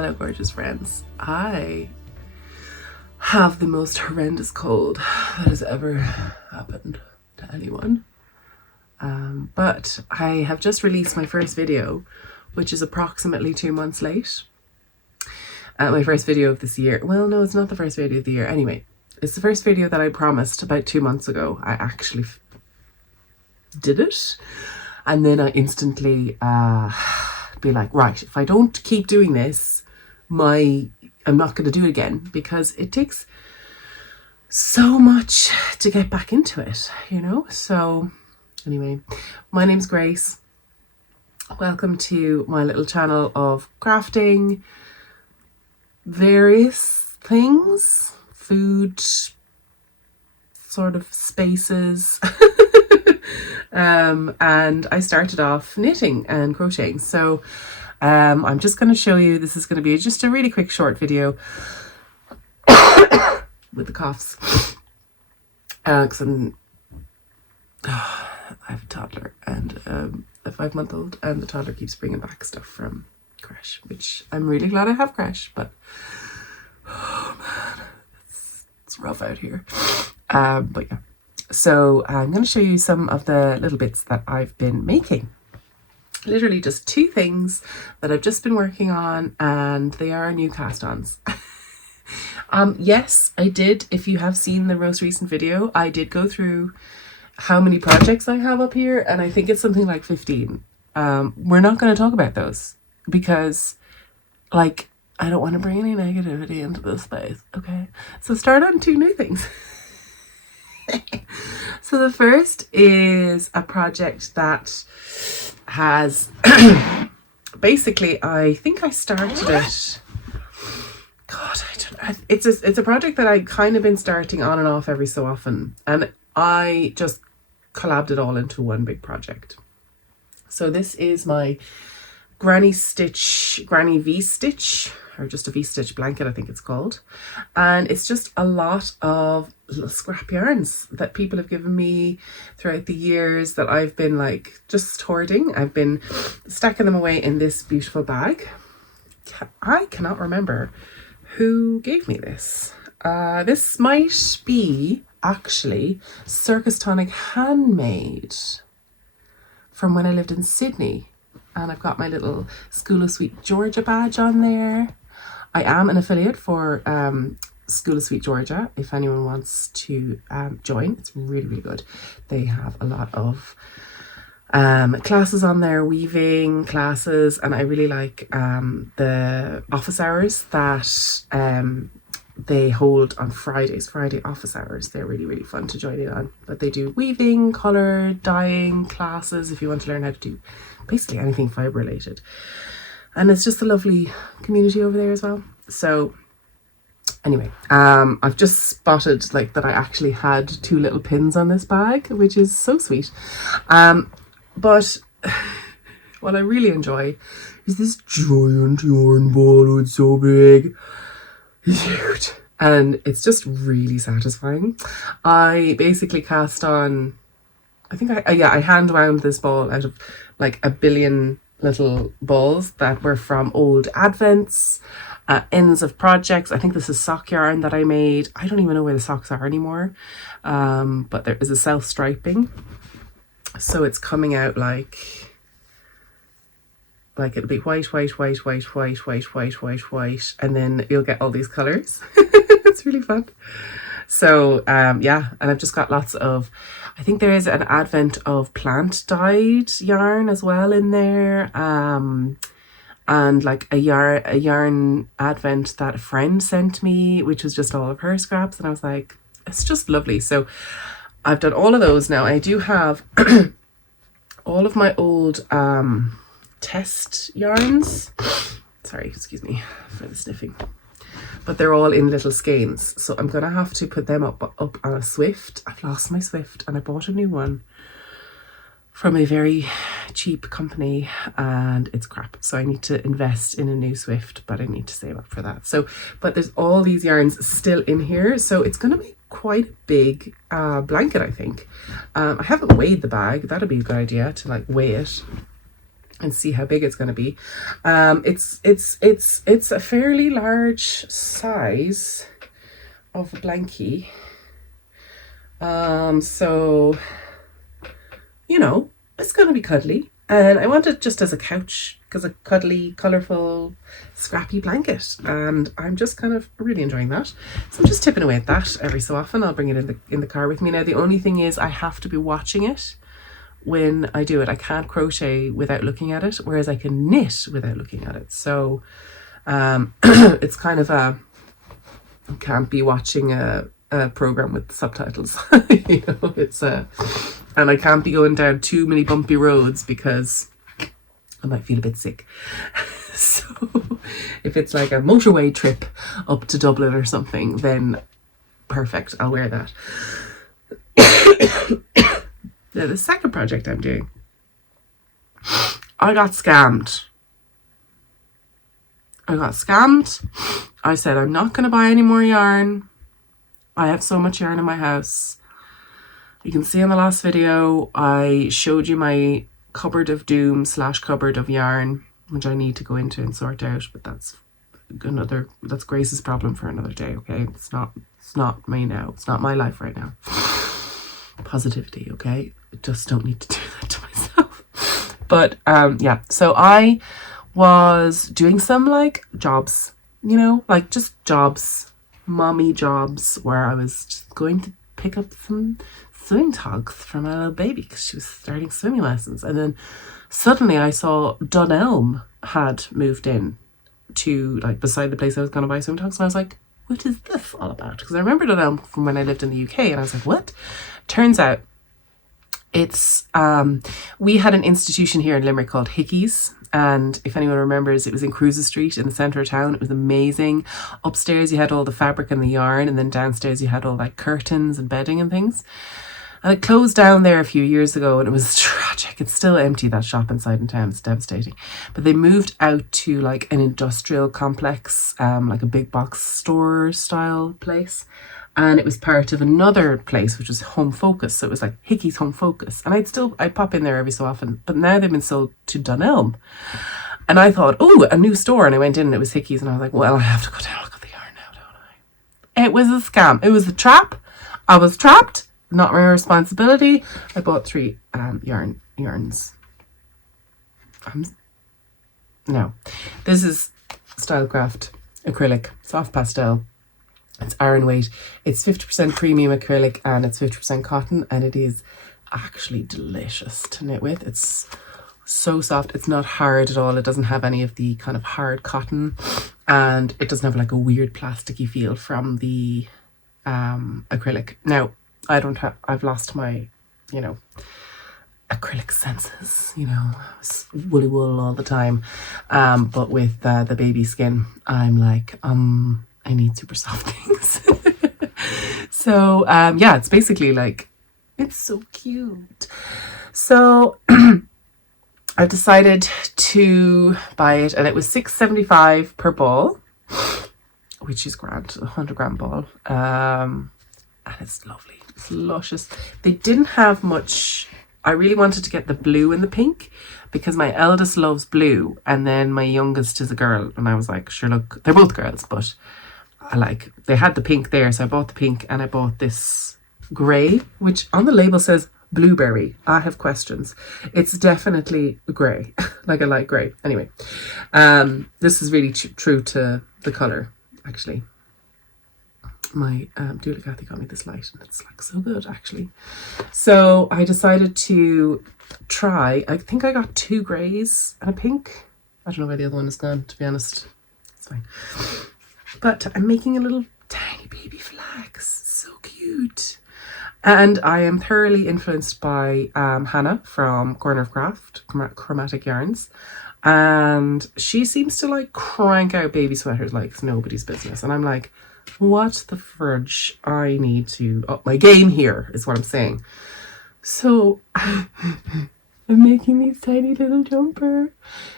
Hello gorgeous friends. I have the most horrendous cold that has ever happened to anyone. But I have just released my first video, which is approximately 2 months late. My first video of this year. Well, no, it's not the first video of the year. Anyway, it's the first video that I promised about 2 months ago. I actually did it. And then I instantly be like, right, if I don't keep doing this, I'm not going to do it again, because it takes so much to get back into it, you know? So anyway, my name's Grace. Welcome to my little channel of crafting various things, food, sort of spaces. And I started off knitting and crocheting. So I'm just going to show you, this is going to be just a really quick short video with the coughs. Because I have a toddler and a 5-month-old, and the toddler keeps bringing back stuff from creche, which I'm really glad I have creche, but oh man, it's rough out here. But yeah. So I'm going to show you some of the little bits that I've been making. Literally just 2 things that I've just been working on, and they are new cast-ons. Yes, I did. If you have seen the most recent video, I did go through how many projects I have up here, and I think it's something like 15. We're not going to talk about those because, like, I don't want to bring any negativity into this space, okay? So start on 2 new things. So the first is a project that has basically, I think I started it. God, it's a project that I kind of been starting on and off every so often, and I just collabed it all into one big project. So this is my granny V-stitch, or just a V-stitch blanket, I think it's called. And it's just a lot of little scrap yarns that people have given me throughout the years that I've been like just hoarding. I've been stacking them away in this beautiful bag. I cannot remember who gave me this. This might be actually Circus Tonic handmade from when I lived in Sydney. And I've got my little School of Sweet Georgia badge on there. I am an affiliate for School of Sweet Georgia, if anyone wants to join. It's really, really good. They have a lot of classes on there, weaving classes, and I really like the office hours that they hold on Fridays, Friday office hours. They're really, really fun to join in on. But they do weaving, colour, dyeing classes if you want to learn how to do basically anything fibre related. And it's just a lovely community over there as well. So anyway, I've just spotted like that I actually had 2 little pins on this bag, which is so sweet. But what I really enjoy is this giant yarn ball. It's so big. It's huge. And it's just really satisfying. I basically cast on, I think I hand wound this ball out of like a billion little balls that were from old advents, ends of projects. I think this is sock yarn that I made. I don't even know where the socks are anymore. But there is a self-striping. So it's coming out like it'll be white, white, white, white, white, white, white, white, white, and then you'll get all these colors. It's really fun. So yeah, and I've just got lots of, I think there is an advent of plant dyed yarn as well in there, and like a yarn advent that a friend sent me, which was just all of her scraps, and I was like, it's just lovely. So I've done all of those now. I do have all of my old test yarns. Sorry, excuse me for the sniffing. But they're all in little skeins. So I'm going to have to put them up on a Swift. I've lost my Swift and I bought a new one from a very cheap company and it's crap. So I need to invest in a new Swift, but I need to save up for that. So, but there's all these yarns still in here. So it's going to make quite a big blanket, I think. I haven't weighed the bag. That'd be a good idea to like weigh it. and see how big it's going to be. It's a fairly large size of a blankie. So, you know, it's going to be cuddly. And I want it just as a couch, because a cuddly, colourful, scrappy blanket. And I'm just kind of really enjoying that. So I'm just tipping away at that every so often. I'll bring it in the car with me. Now, the only thing is I have to be watching it when I do it. I can't crochet without looking at it, whereas I can knit without looking at it. So it's kind of I can't be watching a program with subtitles. You know, it's and I can't be going down too many bumpy roads because I might feel a bit sick. So if it's like a motorway trip up to Dublin or something, then perfect, I'll wear that. Now, the second project I'm doing, I got scammed. I said, I'm not going to buy any more yarn. I have so much yarn in my house. You can see in the last video, I showed you my cupboard of doom / cupboard of yarn, which I need to go into and sort out, but that's Grace's problem for another day, okay? It's not me now. It's not my life right now. Positivity, okay? I just don't need to do that to myself. But yeah, so I was doing some like jobs, you know, like just jobs, mommy jobs, where I was just going to pick up some swimming togs for my little baby because she was starting swimming lessons. And then suddenly I saw Dunelm had moved in to like beside the place I was going to buy swimming togs, and I was like, what is this all about? Because I remember Dunelm from when I lived in the UK, and I was like, what? Turns out it's we had an institution here in Limerick called Hickey's, and if anyone remembers, it was in Cruises Street in the centre of town. It was amazing. Upstairs you had all the fabric and the yarn, and then downstairs you had all like curtains and bedding and things. And it closed down there a few years ago, and it was tragic. It's still empty, that shop inside in town. It's devastating. But they moved out to like an industrial complex, like a big box store style place. And it was part of another place, which was Home Focus. So it was like Hickey's Home Focus. And I'd pop in there every so often. But now they've been sold to Dunelm. And I thought, oh, a new store. And I went in and it was Hickey's. And I was like, well, I have to go down and look at the yarn now, don't I? It was a scam. It was a trap. I was trapped. Not my responsibility. I bought 3 yarns. No. This is Stylecraft acrylic, soft pastel. It's iron weight. It's 50% premium acrylic and it's 50% cotton, and it is actually delicious to knit with. It's so soft. It's not hard at all. It doesn't have any of the kind of hard cotton, and it doesn't have like a weird plasticky feel from the acrylic. Now, I've lost my, you know, acrylic senses, you know, it's woolly wool all the time. But with the baby skin, I'm like, I need super soft things. So, yeah, it's basically like, it's so cute. So I decided to buy it, and it was $6.75 per ball, which is grand, a 100-gram ball. And it's lovely. It's luscious. They didn't have much. I really wanted to get the blue and the pink because my eldest loves blue, and then my youngest is a girl. And I was like, sure, look, they're both girls, but they had the pink there. So I bought the pink, and I bought this grey, which on the label says blueberry. I have questions. It's definitely grey, like a light grey. Anyway, this is really true to the colour, actually. My doula Kathy got me this light, and it's like so good, actually. So I decided to try. I think I got 2 greys and a pink. I don't know where the other one is gone, to be honest. It's fine. But I'm making a little tiny baby flax. So cute. And I am thoroughly influenced by Hannah from Corner of Craft, Chromatic Yarns. And she seems to like crank out baby sweaters like it's nobody's business. And I'm like, what the fudge? I need to up my game here, is what I'm saying. So I'm making these tiny little jumper.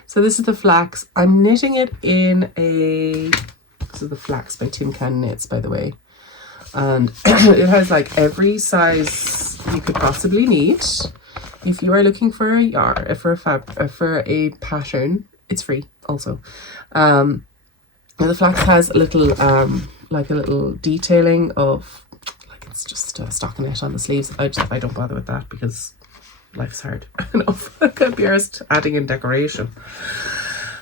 So this is the flax. I'm knitting it in this is the Flax by Tin Can Knits, by the way. And it has like every size you could possibly need. if you are looking for a yarn, for a pattern, it's free also. Now the Flax has a little like a little detailing of, like, it's just a stockinette on the sleeves. I don't bother with that because life's hard enough. I can't be arsed adding in decoration.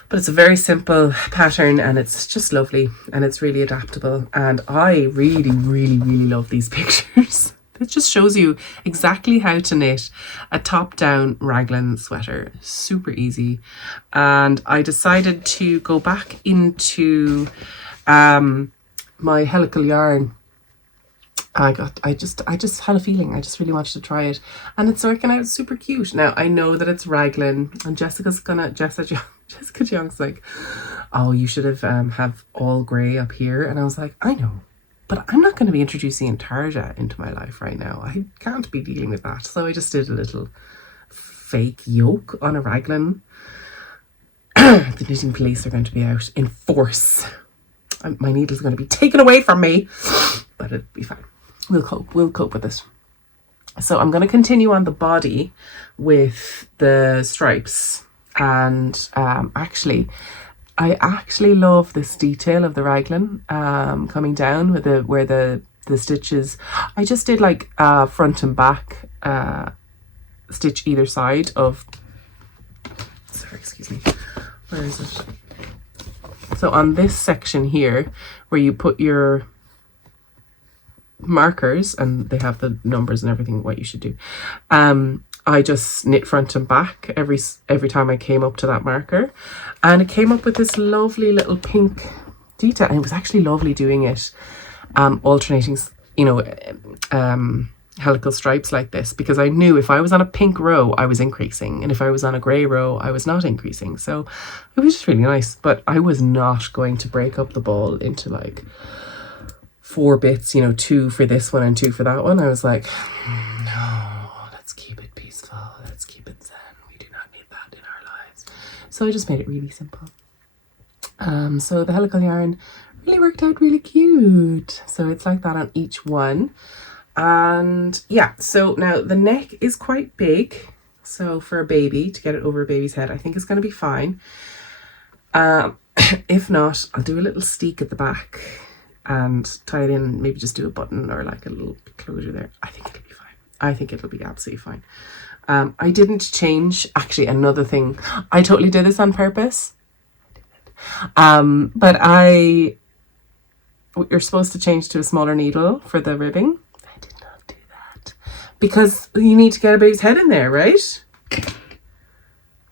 But it's a very simple pattern and it's just lovely and it's really adaptable. And I really, really, really love these pictures. It just shows you exactly how to knit a top-down raglan sweater. Super easy. And I decided to go back into my helical yarn. I just had a feeling. I just really wanted to try it. And it's working out super cute. Now, I know that it's raglan. And Jessica Young's like, oh, you should have all grey up here. And I was like, I know. But I'm not going to be introducing Intarsia into my life right now. I can't be dealing with that. So I just did a little fake yoke on a raglan. The knitting police are going to be out in force. My needle's going to be taken away from me. But it'll be fine. We'll cope with it. So I'm going to continue on the body with the stripes. And I actually love this detail of the raglan coming down with where the stitches. I just did like front and back stitch either side of. Sorry, excuse me. Where is it? So on this section here, where you put your markers and they have the numbers and everything, what you should do. I just knit front and back every time I came up to that marker, and it came up with this lovely little pink detail. And it was actually lovely doing it, alternating, helical stripes like this, because I knew if I was on a pink row, I was increasing, and if I was on a grey row, I was not increasing. So it was just really nice. But I was not going to break up the ball into like 4 bits, 2 for this one and 2 for that one. I was like, no. Let's keep it zen. We do not need that in our lives. So I just made it really simple. So the helical yarn really worked out really cute. So it's like that on each one. And yeah, so now the neck is quite big. So for a baby, to get it over a baby's head, I think it's going to be fine. If not, I'll do a little steek at the back and tie it in, maybe just do a button or like a little closure there. I think it'll be fine. I think it'll be absolutely fine. I didn't change, actually, another thing. I totally did this on purpose. But you're supposed to change to a smaller needle for the ribbing. I did not do that. Because you need to get a baby's head in there, right?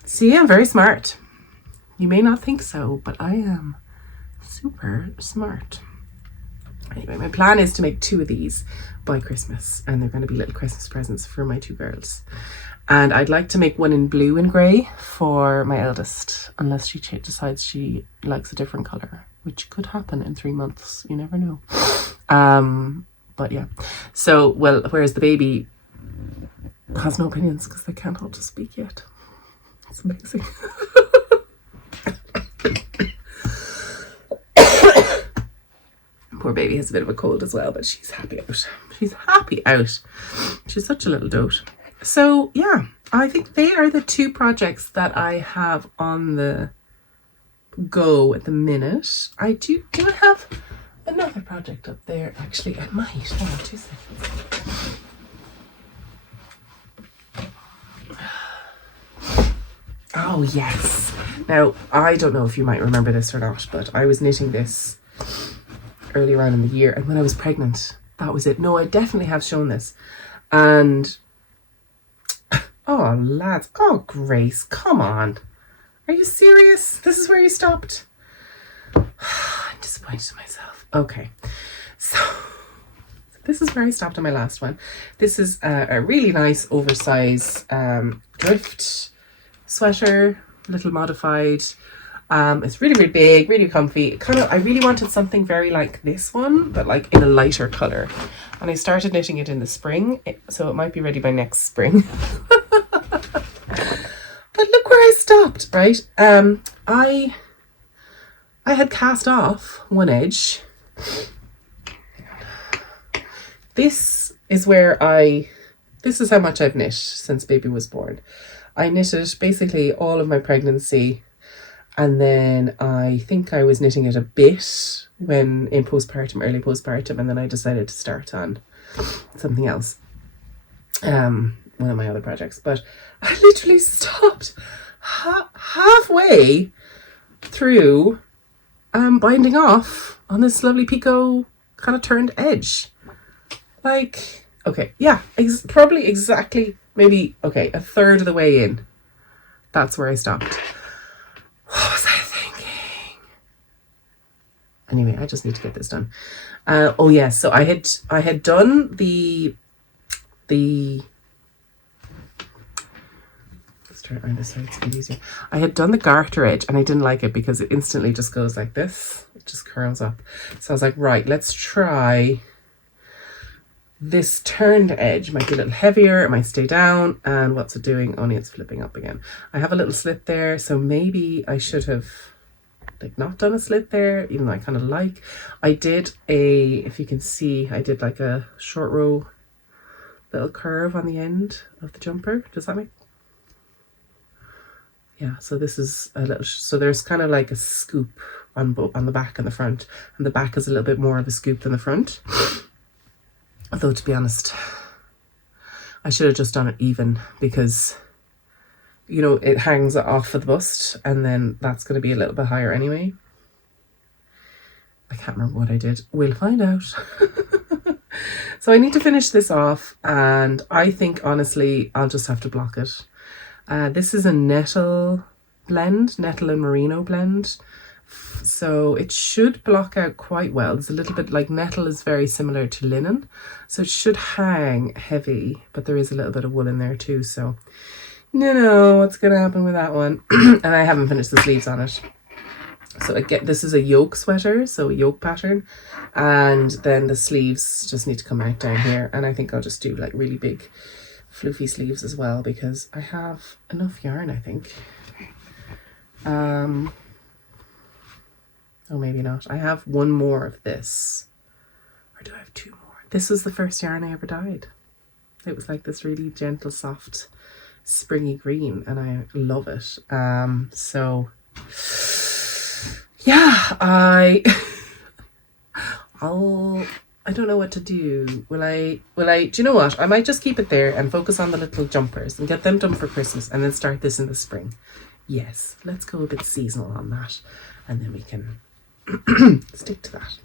See, I'm very smart. You may not think so, but I am super smart. Anyway, my plan is to make 2 of these by Christmas, and they're going to be little Christmas presents for my 2 girls. And I'd like to make one in blue and grey for my eldest, unless she decides she likes a different colour, which could happen in 3 months. You never know. But yeah. So, well, whereas the baby has no opinions because they can't hold to speak yet. It's amazing. Poor baby has a bit of a cold as well, but she's happy out. She's happy out. She's such a little dote. So yeah, I think they are the 2 projects that I have on the go at the minute. Do I have another project up there? Actually, I might. Hold on 2 seconds. Oh yes. Now, I don't know if you might remember this or not, but I was knitting this earlier on in the year, and when I was pregnant, that was it. No, I definitely have shown this. And oh lads, oh Grace, come on, are you serious? This is where you stopped? I'm disappointed in myself. Okay, so this is where I stopped on my last one. This is a really nice oversized drift sweater, little modified. It's really, really big, really comfy. I really wanted something very like this one, but like in a lighter color. And I started knitting it in the spring, so it might be ready by next spring. But look where I stopped, right? I had cast off one edge. This is where this is how much I've knit since baby was born. I knitted basically all of my pregnancy, and then I think I was knitting it a bit when in postpartum, early postpartum, and then I decided to start on something else, one of my other projects. But I literally stopped halfway through binding off on this lovely picot kind of turned edge. Like, okay, yeah, probably exactly, maybe, okay, a third of the way in. That's where I stopped. What was I thinking? Anyway, I just need to get this done. Oh yes, so I had done the let's turn it around this way, it's a bit easier. I had done the garter edge and I didn't like it because it instantly just goes like this. It just curls up. So I was like, right, let's try this turned edge. Might be a little heavier, it might stay down, and what's it doing? Only it's flipping up again. I have a little slit there, so maybe I should have like not done a slit there, even though I kind of like. I did if you can see, I did like a short row little curve on the end of the jumper. Does that make? Yeah, so this is a little, so there's kind of like a scoop on both, on the back and the front, and the back is a little bit more of a scoop than the front. Although, to be honest, I should have just done it even, because, you know, it hangs off of the bust and then that's going to be a little bit higher anyway. I can't remember what I did. We'll find out. So I need to finish this off, and I think, honestly, I'll just have to block it. This is a nettle blend, nettle and merino blend. So it should block out quite well. It's a little bit like, nettle is very similar to linen, so it should hang heavy, but there is a little bit of wool in there too, so you know what's gonna happen with that one. And I haven't finished the sleeves on it. So again, this is a yoke sweater, so a yoke pattern, and then the sleeves just need to come out down here, and I think I'll just do like really big floofy sleeves as well, because I have enough yarn, I think. Oh, maybe not. I have one more of this. Or do I have two more? This was the first yarn I ever dyed. It was like this really gentle, soft, springy green, and I love it. So yeah, I don't know what to do. Will I, do you know what? I might just keep it there and focus on the little jumpers and get them done for Christmas, and then start this in the spring. Yes, let's go a bit seasonal on that, and then we can stick to that.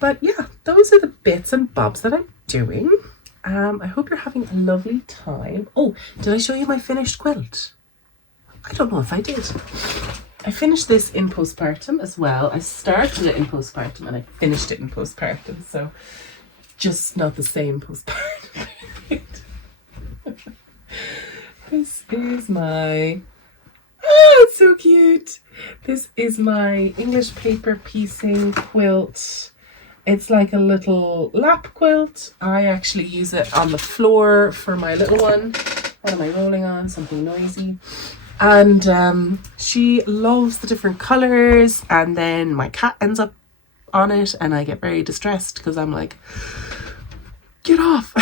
But yeah, those are the bits and bobs that I'm doing. I hope you're having a lovely time. Oh, did I show you my finished quilt? I don't know if I did. I finished this in postpartum as well. I started it in postpartum and I finished it in postpartum, so just not the same postpartum. This is my, oh, it's so cute. This is my English paper piecing quilt. It's like a little lap quilt. I actually use it on the floor for my little one. What am I rolling on? Something noisy. And she loves the different colors, and then my cat ends up on it and I get very distressed because I'm like, get off.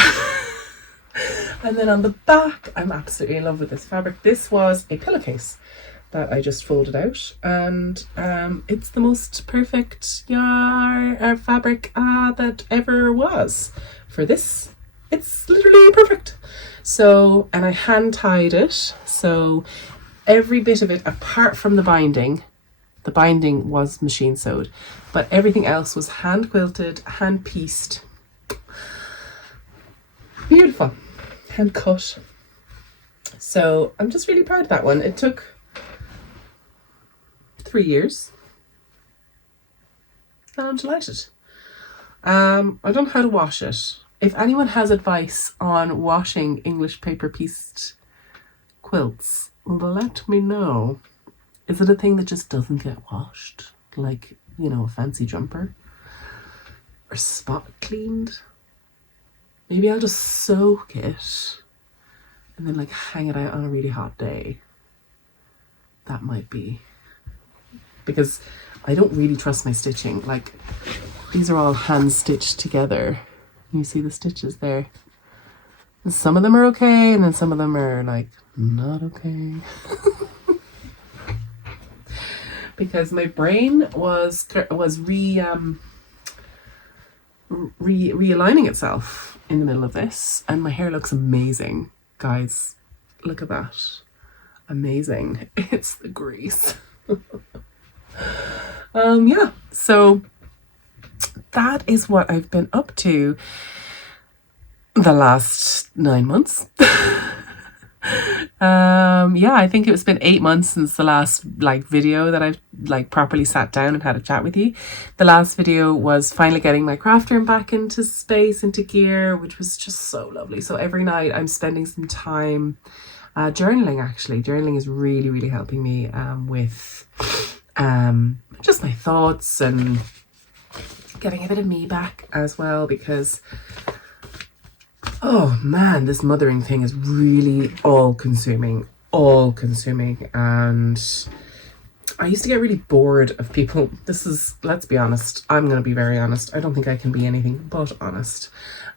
And then on the back, I'm absolutely in love with this fabric. This was a pillowcase that I just folded out, and it's the most perfect fabric that ever was for this. It's literally perfect. So, and I hand tied it, so every bit of it, apart from the binding was machine sewed, but everything else was hand quilted, hand pieced. Beautiful. Hand cut. So I'm just really proud of that one. It took 3 years. And I'm delighted. I don't know how to wash it. If anyone has advice on washing English paper pieced quilts, let me know. Is it a thing that just doesn't get washed? Like, you know, a fancy jumper? Or spot cleaned? Maybe I'll just soak it and then like hang it out on a really hot day. That might be. Because I don't really trust my stitching. Like, these are all hand stitched together. You see the stitches there? And some of them are okay, and then some of them are like not okay. Because my brain was realigning itself in the middle of this, and my hair looks amazing, guys. Look at that. Amazing. It's the grease. Yeah, so that is what I've been up to the last 9 months. Yeah, I think it's been 8 months since the last video that I've properly sat down and had a chat with you. The last video was finally getting my craft room back into space, into gear, which was just so lovely. So every night I'm spending some time journaling. Actually, journaling is really, really helping me with just my thoughts and getting a bit of me back as well, because oh man, this mothering thing is really all consuming, and I used to get really bored of people. This is, let's be honest, I'm going to be very honest. I don't think I can be anything but honest.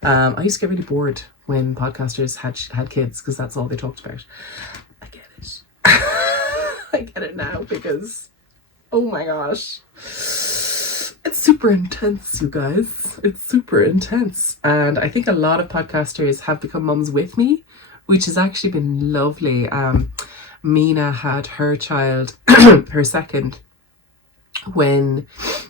I used to get really bored when podcasters had kids, because that's all they talked about. I get it. I get it now, because oh my gosh, it's super intense, you guys. It's super intense. And I think a lot of podcasters have become mums with me, which has actually been lovely. Mina had her child, her second, when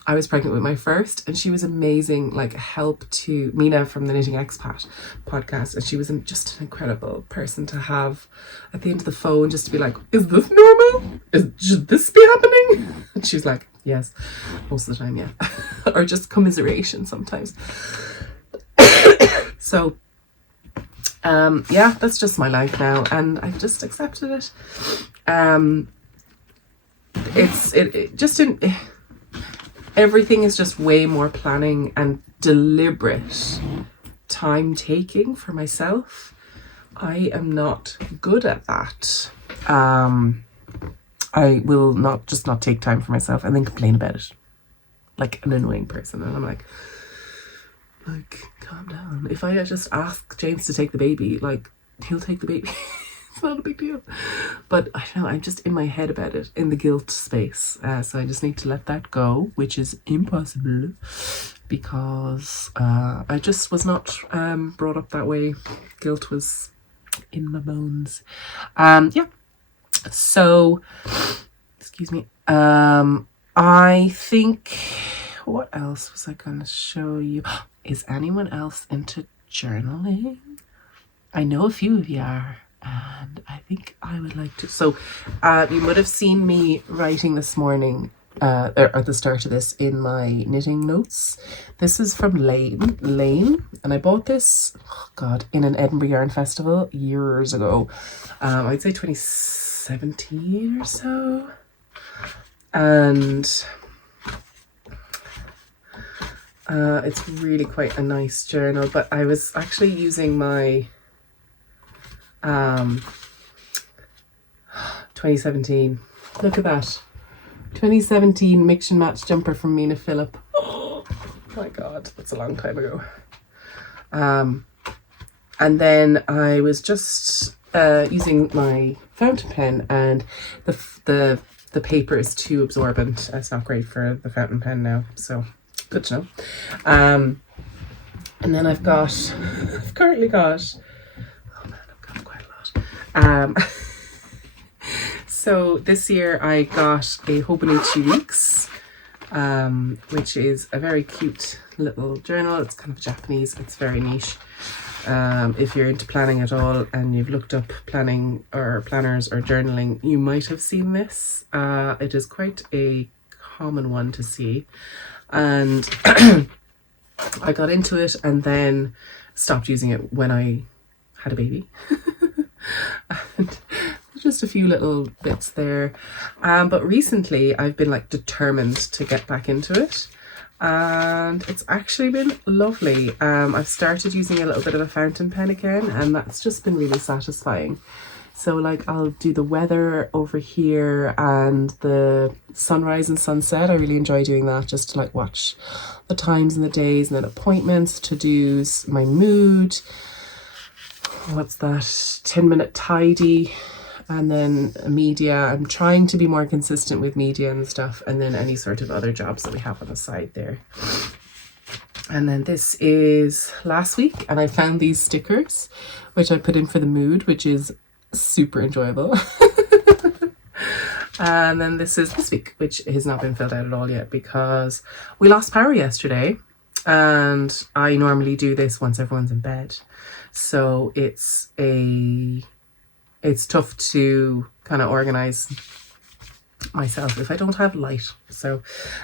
I was pregnant with my first, and she was amazing, like help to Mina from the Knitting Expat podcast, and she was just an incredible person to have at the end of the phone, just to be like, is this normal? Should this be happening? And she's like, yes, most of the time, yeah. Or just commiseration sometimes. So yeah, that's just my life now, and I've just accepted it. Everything is just way more planning and deliberate time taking for myself. I am not good at that. I will not take time for myself and then complain about it like an annoying person. And I'm like, calm down. If I just ask James to take the baby, he'll take the baby. It's not a big deal. But I don't know, I'm just in my head about it, in the guilt space. So I just need to let that go, which is impossible, because I just was not brought up that way. Guilt was in my bones. Yeah. So, excuse me. I think, what else was I going to show you? Is anyone else into journaling? I know a few of you are, and I think I would like to. So you would have seen me writing this morning, or at the start of this, in my knitting notes. This is from Lane, and I bought this, oh God, in an Edinburgh Yarn Festival years ago. I'd say 2017 or so. And it's really quite a nice journal, but I was actually using my 2017, look at that, 2017 mix and match jumper from Mina Phillip. Oh my God, that's a long time ago. And then I was just using my fountain pen, and the paper is too absorbent. It's not great for the fountain pen now, so good to know. And then I've currently got, oh man, I've got quite a lot. So this year I got a Hobony 2 Weeks, which is a very cute little journal. It's kind of Japanese, it's very niche. If you're into planning at all and you've looked up planning or planners or journaling, you might have seen this. It is quite a common one to see, and I got into it and then stopped using it when I had a baby. And just a few little bits there, but recently I've been determined to get back into it, and it's actually been lovely. I've started using a little bit of a fountain pen again, and that's just been really satisfying. So I'll do the weather over here and the sunrise and sunset. I really enjoy doing that, just to watch the times and the days, and then appointments, to-dos, my mood. what's that, 10-minute tidy, and then media. I'm trying to be more consistent with media and stuff, and then any sort of other jobs that we have on the side there. And then this is last week, and I found these stickers, which I put in for the mood, which is super enjoyable. And then this is this week, which has not been filled out at all yet because we lost power yesterday, and I normally do this once everyone's in bed. So it's tough to kind of organize myself if I don't have light. So,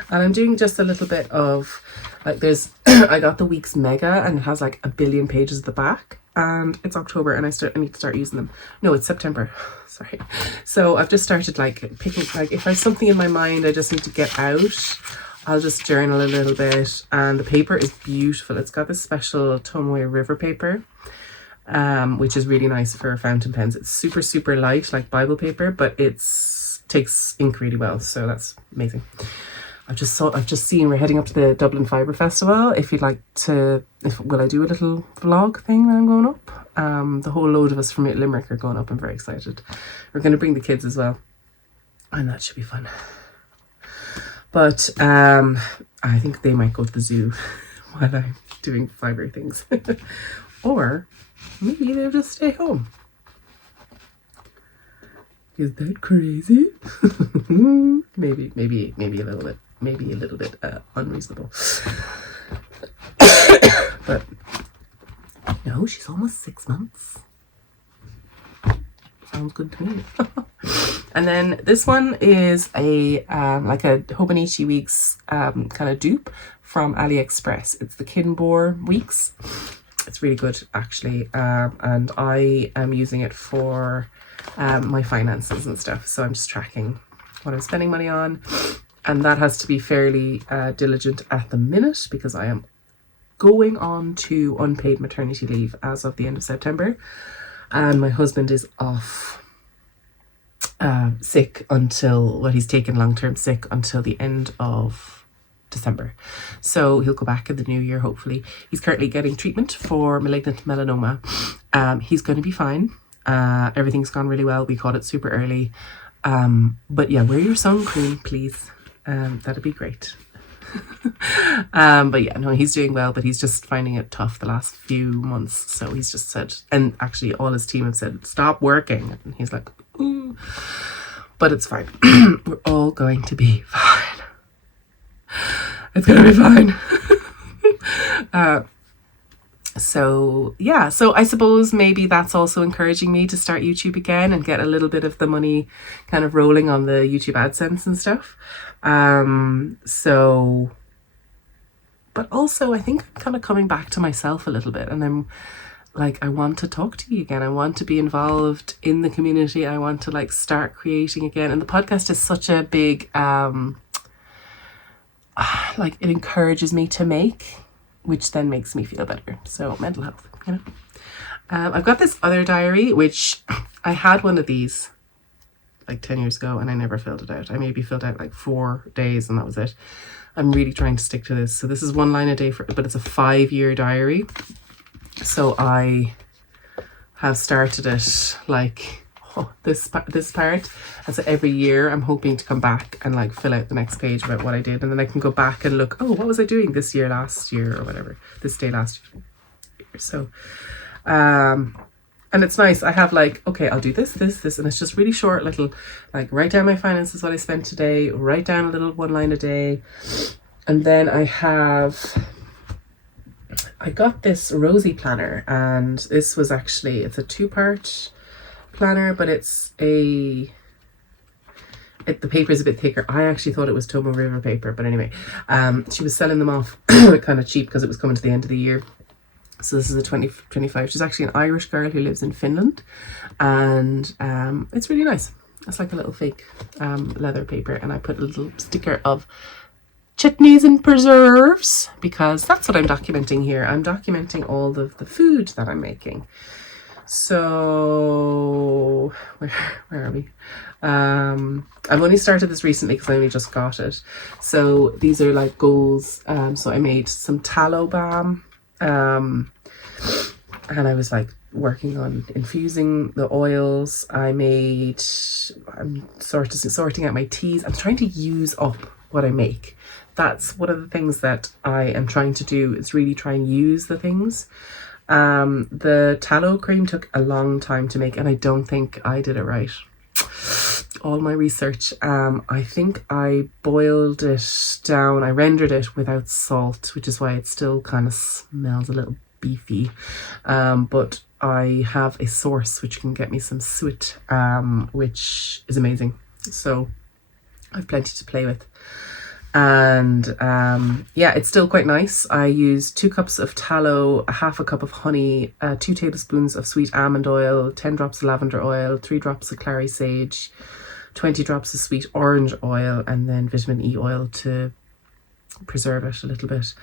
and I'm doing just a little bit of like, there's I got the week's mega, and it has like 1 billion pages at the back, and it's October, and I need to start using them. No, it's September. Sorry. So I've just started like picking, like if there's something in my mind I just need to get out, I'll just journal a little bit. And the paper is beautiful. It's got this special Tomoe river paper, which is really nice for fountain pens. It's super, super light, like Bible paper, but takes ink really well. So that's amazing. I've just seen we're heading up to the Dublin Fibre Festival. If you'd like to, will I do a little vlog thing when I'm going up? The whole load of us from Limerick are going up. I'm very excited. We're going to bring the kids as well, and that should be fun. But I think they might go to the zoo while I'm doing fibre things. Or maybe they'll just stay home. Is that crazy? maybe a little bit. Maybe a little bit unreasonable. But no, she's almost 6 months. Sounds good to me. And then this one is a like a Hobonichi Weeks kind of dupe from AliExpress. It's the Kinbor Weeks. It's really good actually, and I am using it for my finances and stuff. So I'm just tracking what I'm spending money on, and that has to be fairly diligent at the minute because I am going on to unpaid maternity leave as of the end of September, and my husband is off sick until, well, he's taken long-term sick until the end of December. So he'll go back in the new year, hopefully. He's currently getting treatment for malignant melanoma. He's going to be fine. Everything's gone really well. We caught it super early. But yeah, wear your sun cream, please. That'd be great. But yeah, no, he's doing well, but he's just finding it tough the last few months. So he's just said, and actually all his team have said, stop working. And he's like, ooh. But it's fine. We're all going to be fine. It's gonna be fine. So yeah, so I suppose maybe that's also encouraging me to start YouTube again and get a little bit of the money kind of rolling on the YouTube AdSense and stuff. So, but also I think I'm kind of coming back to myself a little bit, and I'm like, I want to talk to you again. I want to be involved in the community. I want to like start creating again. And the podcast is such a big, like it encourages me to make, which then makes me feel better. So mental health, you know. I've got this other diary, which I had one of these like 10 years ago and I never filled it out. I maybe filled out like 4 days and that was it. I'm really trying to stick to this. So this is 1 line a day, but it's a 5-year diary. So I have started it like this part, and so every year I'm hoping to come back and like fill out the next page about what I did, and then I can go back and look, oh, what was I doing this year, last year, or whatever, this day last year. So and it's nice. I have like, okay, I'll do this, and it's just really short little, like, write down my finances, what I spent today, write down a little 1 line a day. And then I got this Rosie planner, and this was actually, it's a 2-part planner, but the paper is a bit thicker. I actually thought it was Tomo River paper, but anyway, she was selling them off kind of cheap because it was coming to the end of the year. So this is a 2025. She's actually an Irish girl who lives in Finland, and it's really nice. It's like a little fake leather paper, and I put a little sticker of chutneys and preserves because that's what I'm documenting here. I'm documenting all of the food that I'm making. So where are we? I've only started this recently because I only just got it. So these are like goals. So I made some tallow balm. and I was like working on infusing the oils. I'm sorting out my teas. I'm trying to use up what I make. That's one of the things that I am trying to do, is really try and use the things. The tallow cream took a long time to make, and I don't think I did it right. All my research, I think I boiled it down, I rendered it without salt, which is why it still kind of smells a little beefy, but I have a source which can get me some suet, which is amazing, so I've plenty to play with. And yeah, it's still quite nice. I use 2 cups of tallow, a half a cup of honey, 2 tablespoons of sweet almond oil, 10 drops of lavender oil, 3 drops of clary sage, 20 drops of sweet orange oil, and then vitamin E oil to preserve it a little bit.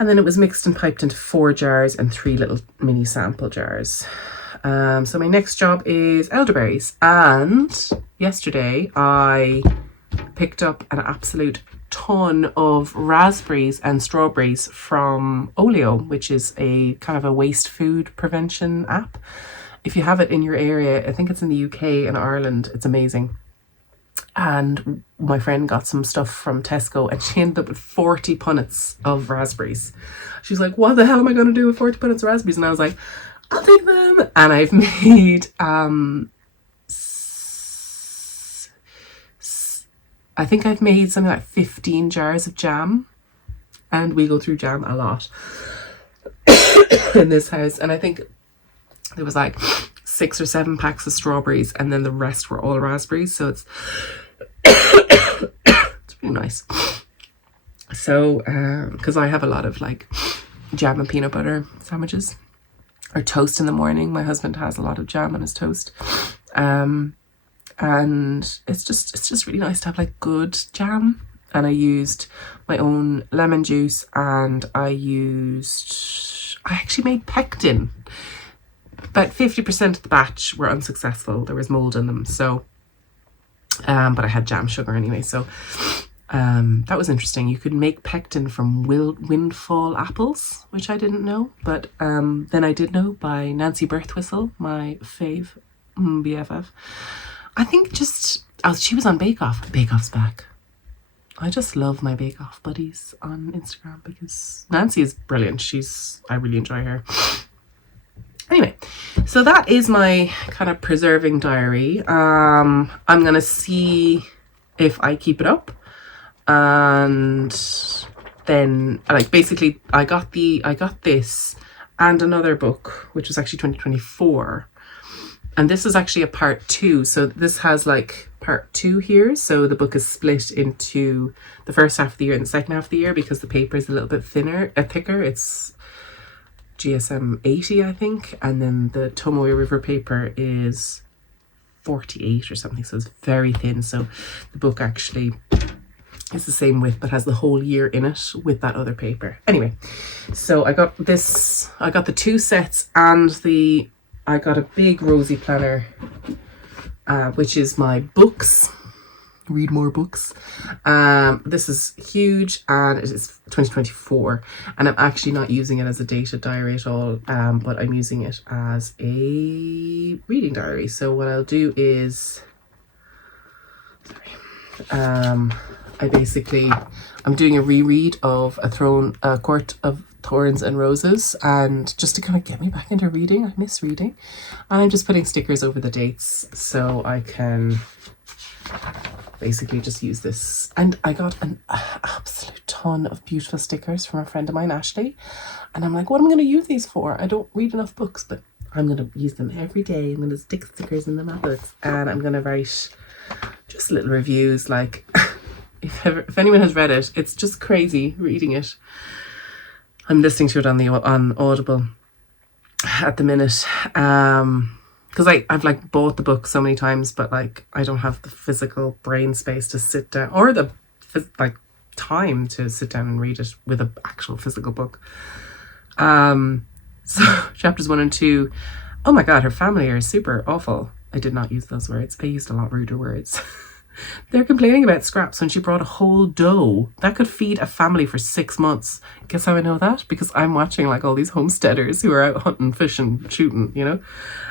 And then it was mixed and piped into 4 jars and 3 little mini sample jars. So my next job is elderberries. And yesterday I picked up an absolute ton of raspberries and strawberries from Olio, which is a kind of a waste food prevention app. If you have it in your area, I think it's in the UK and Ireland, it's amazing. And my friend got some stuff from Tesco, and she ended up with 40 punnets of raspberries. She's like, what the hell am I going to do with 40 punnets of raspberries? And I was like, I'll take them. And I've made I think I've made something like 15 jars of jam, and we go through jam a lot in this house. And I think there was like 6 or 7 packs of strawberries, and then the rest were all raspberries. So it's it's really nice. So because I have a lot of like jam and peanut butter sandwiches or toast in the morning. My husband has a lot of jam on his toast. And it's just really nice to have like good jam. And I used my own lemon juice, and I actually made pectin. About 50% of the batch were unsuccessful. There was mold in them, so but I had jam sugar anyway, so that was interesting. You could make pectin from windfall apples, which I didn't know, but then I did know by Nancy Birthwhistle, my fave BFF. I think she was on Bake Off. Bake Off's back. I just love my Bake Off buddies on Instagram because Nancy is brilliant. I really enjoy her. Anyway, so that is my kind of preserving diary. I'm going to see if I keep it up. And then like basically I got this and another book, which was actually 2024. And this is actually a part 2. So this has like part 2 here. So the book is split into the first half of the year and the second half of the year because the paper is a little bit thicker. It's GSM 80, I think. And then the Tomoe River paper is 48 or something. So it's very thin. So the book actually is the same width, but has the whole year in it with that other paper. Anyway, so I got the 2 sets, and I got a big rosy planner, which is my books. Read more books. This is huge, and it is 2024, and I'm actually not using it as a dated diary at all, but I'm using it as a reading diary. So what I'll do is, I'm doing a reread of A Court of Thorns and Roses, and just to kind of get me back into reading. I miss reading, and I'm just putting stickers over the dates so I can basically just use this. And I got an absolute ton of beautiful stickers from a friend of mine, Ashley, and I'm like, what am I going to use these for? I don't read enough books, but I'm going to use them every day. I'm going to stick stickers in them at books, and I'm going to write just little reviews. Like if anyone has read it, it's just crazy reading it. I'm listening to it on Audible at the minute, because I've like bought the book so many times, but like I don't have the physical brain space to sit down, or the like time to sit down and read it with an actual physical book. So chapters 1 and 2. Oh my god, her family are super awful. I did not use those words. I used a lot ruder words. They're complaining about scraps when she brought a whole doe that could feed a family for 6 months. Guess how I know that? Because I'm watching like all these homesteaders who are out hunting, fishing, shooting, you know.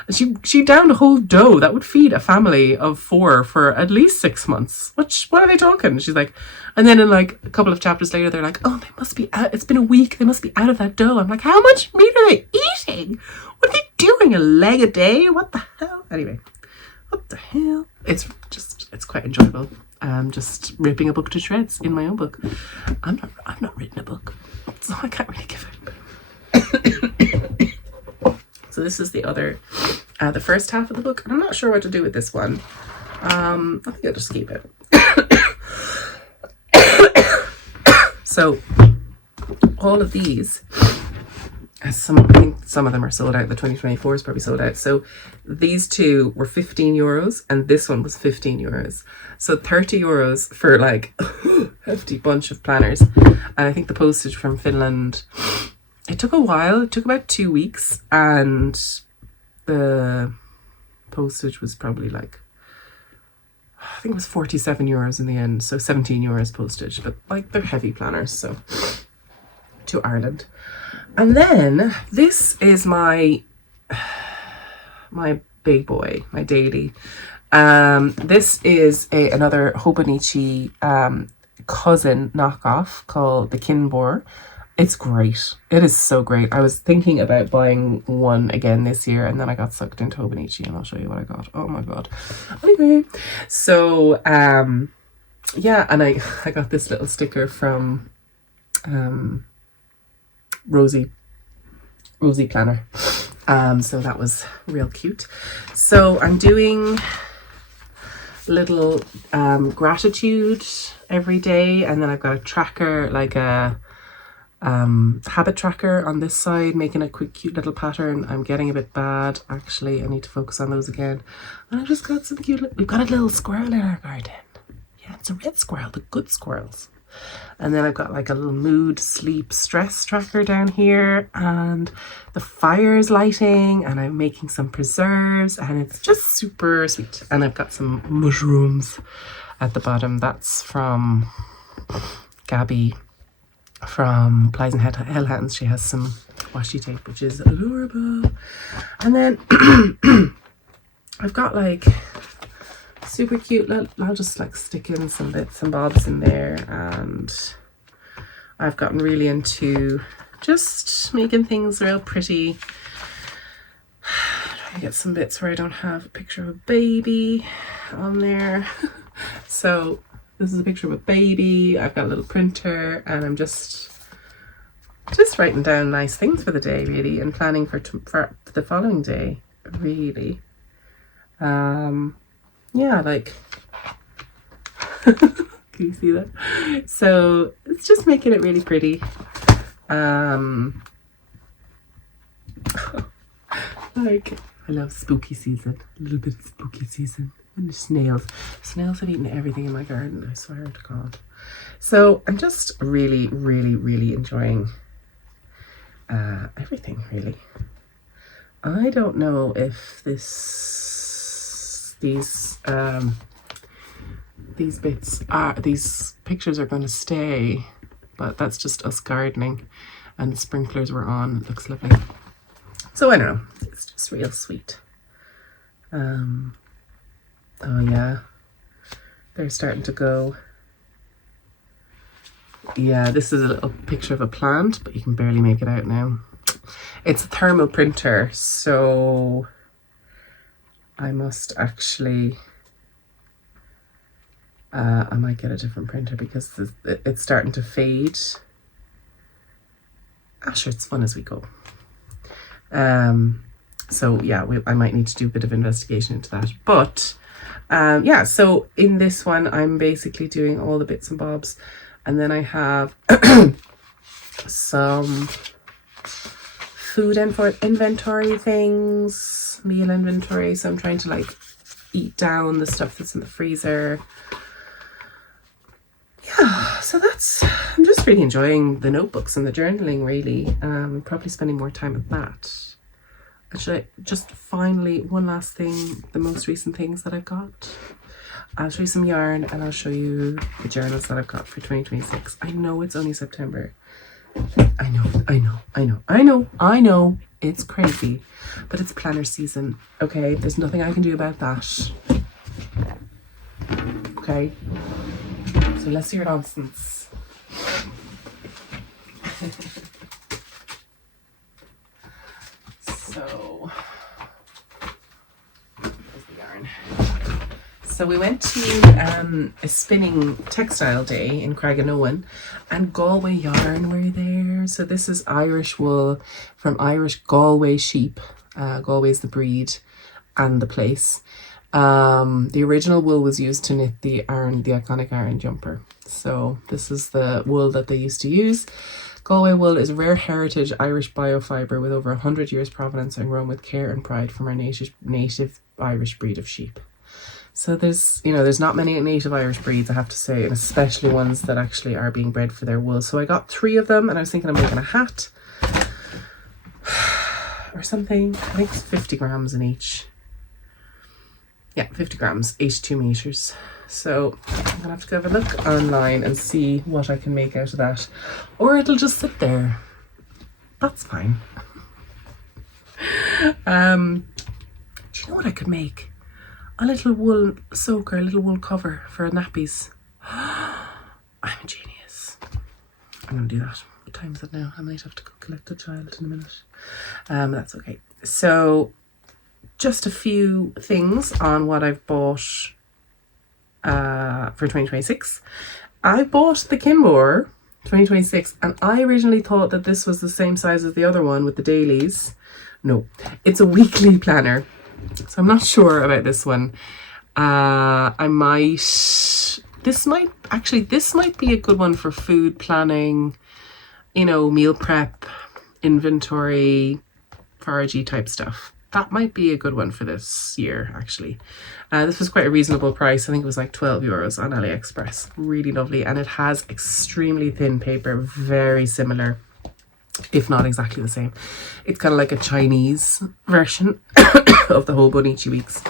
And she downed a whole doe that would feed a family of 4 for at least 6 months. What are they talking? And she's like, and then in like a couple of chapters later, they're like, oh, they must be out. It's been a week. They must be out of that doe. I'm like, how much meat are they eating? What are they doing? A leg a day? What the hell? Anyway, what the hell? It's quite enjoyable. Just ripping a book to shreds in my own book. I'm not written a book, so I can't really give it. So this is the other, the first half of the book. And I'm not sure what to do with this one. I think I'll just keep it. So all of these, I think some of them are sold out. The 2024 is probably sold out. So these two were €15 and this one was €15. So €30 for like a hefty bunch of planners. And I think the postage from Finland, it took a while. It took about 2 weeks, and the postage was probably like, I think it was €47 in the end. So €17 postage, but like they're heavy planners. So to Ireland. And then this is my big boy, my daily. This is another Hobonichi cousin knockoff called the Kinbor. It's great. It is so great. I was thinking about buying one again this year, and then I got sucked into Hobonichi, and I'll show you what I got. Oh my god. Anyway, so yeah, and I got this little sticker from Rosie Planner. So that was real cute. So I'm doing little gratitude every day, and then I've got a tracker, like a habit tracker on this side, making a quick cute little pattern. I'm getting a bit bad actually. I need to focus on those again. And I've just got some cute, we've got a little squirrel in our garden. Yeah, it's a red squirrel, the good squirrels. And then I've got like a little mood, sleep, stress tracker down here, and the fire's lighting, and I'm making some preserves, and it's just super sweet. And I've got some mushrooms at the bottom. That's from Gabby from Plies and Hell Hands. She has some washi tape, which is adorable. And then I've got like super cute little, I'll just like stick in some bits and bobs in there. And I've gotten really into just making things real pretty. Trying to get some bits where I don't have a picture of a baby on there. So this is a picture of a baby. I've got a little printer, and I'm just writing down nice things for the day, really, and planning for the following day, really. Yeah, like, can you see that? So it's just making it really pretty. Like, I love spooky season, a little bit of spooky season. And the snails have eaten everything in my garden, I swear to God. So I'm just really, really, really enjoying everything, really. I don't know if these pictures are going to stay, but that's just us gardening, and the sprinklers were on. It looks lovely. So I don't know, it's just real sweet. Oh yeah, they're starting to go. Yeah, this is a little picture of a plant, but you can barely make it out now. It's a thermal printer, so I must actually, I might get a different printer because it's starting to fade. Ah, sure, it's fun as we go. So yeah, I might need to do a bit of investigation into that. But yeah, so in this one, I'm basically doing all the bits and bobs. And then I have some food inventory things, meal inventory. So I'm trying to like eat down the stuff that's in the freezer. Yeah, so I'm just really enjoying the notebooks and the journaling, really. Probably spending more time with that. Actually, just finally, one last thing, the most recent things that I've got. I'll show you some yarn and I'll show you the journals that I've got for 2026. I know it's only September. I know. It's crazy, but it's planner season, okay? There's nothing I can do about that. Okay? So let's hear nonsense. So, there's the yarn. So we went to a spinning textile day in Craiganoan, and Galway yarn were there. So this is Irish wool from Irish Galway sheep. Galway is the breed and the place. The original wool was used to knit the iconic Aran jumper. So this is the wool that they used to use. Galway wool is a rare heritage Irish biofibre with over 100 years provenance and grown with care and pride from our native Irish breed of sheep. So there's not many native Irish breeds, I have to say, and especially ones that actually are being bred for their wool. So I got 3 of them, and I was thinking I'm making a hat or something. I think it's 50 grams in each. Yeah, 50 grams, 82 meters. So I'm gonna have to go have a look online and see what I can make out of that, or it'll just sit there. That's fine. Do you know what I could make? A little wool soaker, a little wool cover for nappies. I'm a genius. I'm gonna do that. What time is it now? I might have to go collect the child in a minute. That's okay. So just a few things on what I've bought for 2026. I bought the Kinmore 2026, and I originally thought that this was the same size as the other one with the dailies. No, it's a weekly planner. So I'm not sure about this one. This might be a good one for food planning, meal prep, inventory, foragey type stuff. That might be a good one for this year, actually. This was quite a reasonable price. I think it was like €12 on AliExpress. Really lovely. And it has extremely thin paper, very similar, if not exactly the same. It's kind of like a Chinese version of the Hobonichi weeks.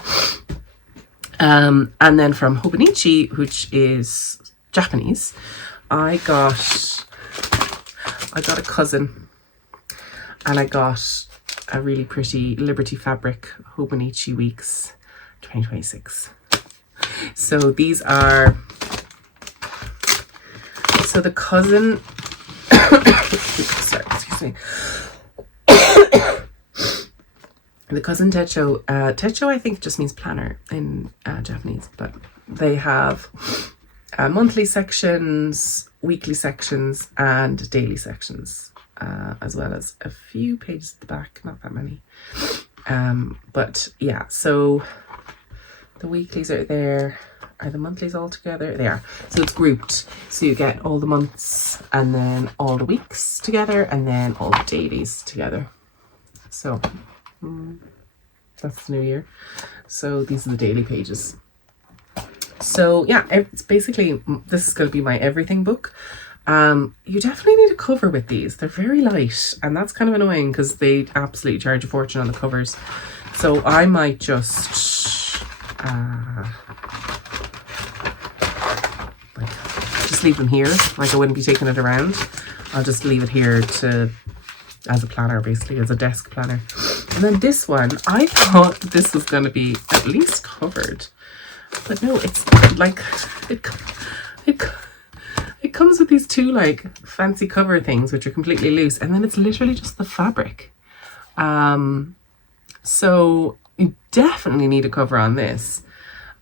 And then from Hobonichi, which is Japanese, I got a cousin, and I got a really pretty Liberty Fabric Hobonichi weeks 2026. So these are, so the cousin sorry, excuse me. The cousin Techo, Techo I think just means planner in Japanese, but they have monthly sections, weekly sections, and daily sections, as well as a few pages at the back, not that many. But yeah, so the weeklies are there. Are the monthlies all together? They are. So it's grouped. So you get all the months and then all the weeks together and then all the dailies together. So that's the new year. So these are the daily pages. So yeah, it's basically, this is going to be my everything book. You definitely need a cover with these. They're very light, and that's kind of annoying because they absolutely charge a fortune on the covers. So I might just leave them here. Like, I wouldn't be taking it around. I'll just leave it here as a planner, basically, as a desk planner. And then this one, I thought that this was going to be at least covered, but no, it's like it comes with these 2 like fancy cover things which are completely loose, and then it's literally just the fabric. So you definitely need a cover on this.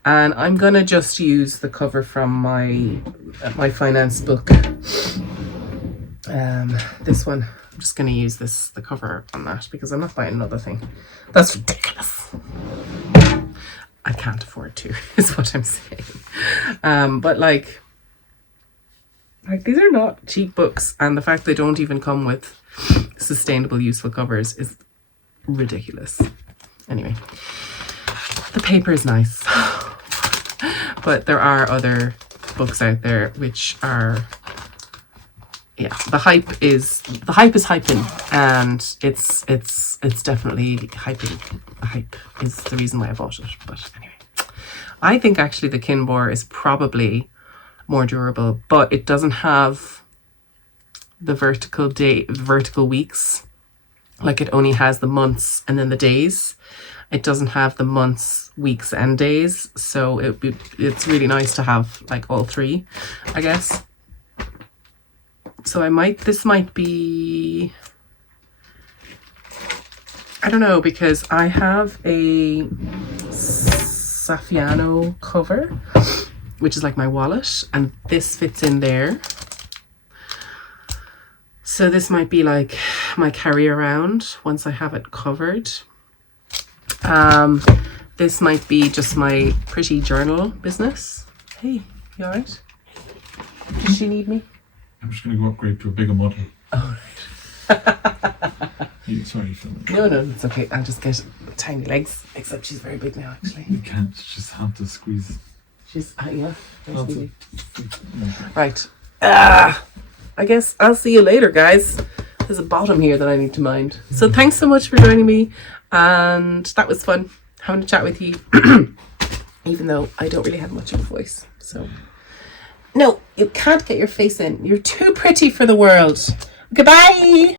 And I'm gonna just use the cover from my finance book. This one, I'm just gonna use the cover on that because I'm not buying another thing. That's ridiculous. I can't afford to, is what I'm saying. But like these are not cheap books, and the fact they don't even come with sustainable, useful covers is ridiculous. Anyway, the paper is nice. But there are other books out there which are, yeah, the hype is hyping, and it's definitely hyping. The hype is the reason why I bought it. But anyway, I think actually the Kinbor is probably more durable, but it doesn't have the vertical weeks. Like it only has the months and then the days. It doesn't have the months, weeks and days. So it's really nice to have like all three, I guess. So this might be, I don't know, because I have a Saffiano cover, which is like my wallet, and this fits in there. So this might be like my carry around once I have it covered. This might be just my pretty journal business. Hey, you alright? Does she need me? I'm just going to go upgrade to a bigger model. Oh, right. Sorry, Phil. No, it's okay. I'll just get tiny legs, except she's very big now, actually. You can't, just have to squeeze. She's, yeah. No. Right. I guess I'll see you later, guys. There's a bottom here that I need to mind. So thanks so much for joining me. And that was fun having a chat with you. Even though I don't really have much of a voice. So, no, you can't get your face in. You're too pretty for the world. Goodbye.